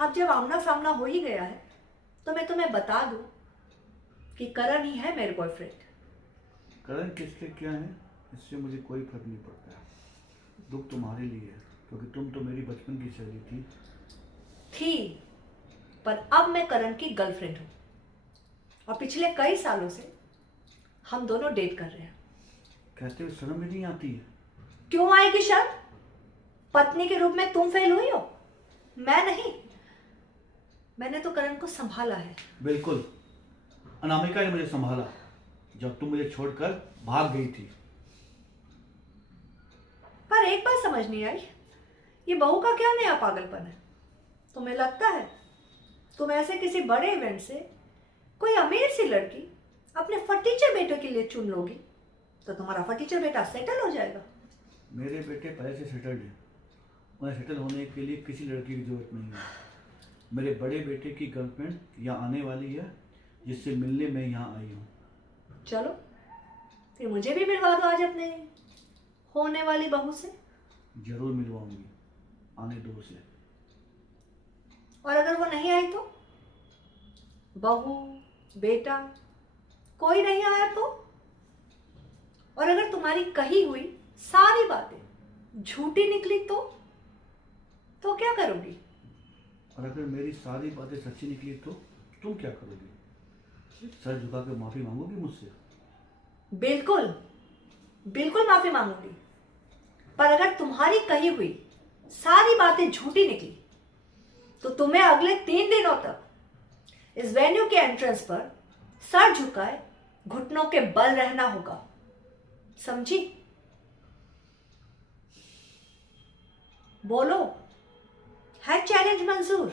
अब जब आमना सामना हो ही गया है तो मैं तुम्हें बता दूं कि करण ही है मेरे बॉयफ्रेंड। करण किसके क्या है इससे मुझे कोई फर्क नहीं पड़ता है। दुख तुम्हारे लिए है क्योंकि तुम तो मेरी बचपन की सहेली थी, पर अब मैं करण की गर्लफ्रेंड हूं और पिछले कई सालों से हम दोनों डेट कर रहे हैं। कहते हुए शर्म भी नहीं आती है। क्यों आएगी शर्म? पत्नी के रूप में तुम फेल हुई हो, मैं नहीं। मैंने तो करण को संभाला है। बिल्कुल, अनामिका ने मुझे संभाला जब तुम मुझे छोड़कर भाग गई थी। पर एक बात समझ नहीं आई, ये बहू का क्या नया पागलपन है? तुम्हें लगता है तुम ऐसे किसी बड़े इवेंट से कोई अमीर सी लड़की अपने फटीचर बेटे के लिए चुन लोगी तो तुम्हारा फटीचर बेटा सेटल हो जाएगा? मेरे बेटे पहले से सेटल्ड हैं। उन्हें सेटल होने के लिए किसी लड़की की जरूरत नहीं है। मेरे बड़े बेटे की गर्लफ्रेंड यहाँ आने वाली है जिससे मिलने मैं यहाँ आई हूँ। चलो फिर मुझे भी मिलवा दो आज अपने होने वाली बहू से। जरूर मिलवाऊंगी, आने दो उसे। और अगर वो नहीं आई तो? बहू बेटा कोई नहीं आया तो? और अगर तुम्हारी कही हुई सारी बातें झूठी निकली तो क्या करोगी? और अगर मेरी सारी बातें सच्ची निकली तो तुम क्या करोगी? सर झुका कर माफी मांगोगी मुझसे? बिल्कुल बिल्कुल माफी मांगूंगी। पर अगर तुम्हारी कही हुई सारी बातें झूठी निकली तो तुम्हें अगले 3 दिनों तक इस वेन्यू के एंट्रेंस पर सर झुकाए घुटनों के बल रहना होगा, समझी? बोलो, है चैलेंज मंजूर?